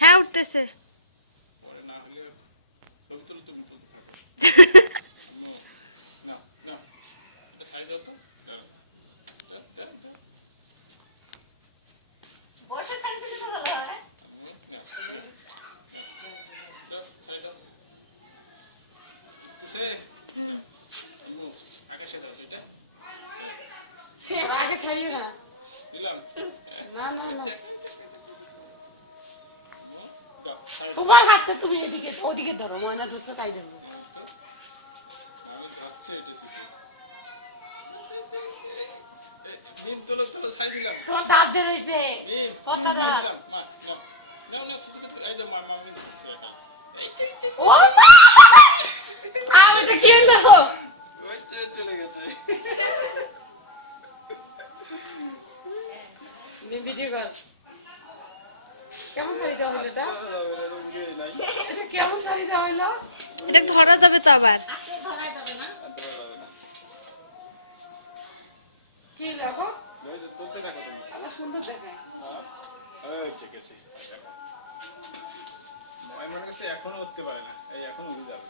হ্যাঁ উঠতেছে। আগে ছাড়িও না, না না না, তোমার হাতটা তুমি এদিকে ওদিকে ধরো, ময়না ধরছো তাই ধরবো। তোমার দাঁত বের হয়েছে, কটা দাঁত? ও আমি তো কি হলো চলে গেছে। ভিডিও কর। কেমন শাড়ি দেওয়া হইলো এটা? এটা কেমন শাড়ি দেওয়া হইলো? এটা ধরা যাবে তো আবার। ধরা যাবে না। কি হইলো এখন? তুলতে দেখো তুমি। আবার সুন্দর দেখায়। ঠিক আছে। মনে করছে এখনো উঠতে পারে না, এই এখন উঠে যাবে।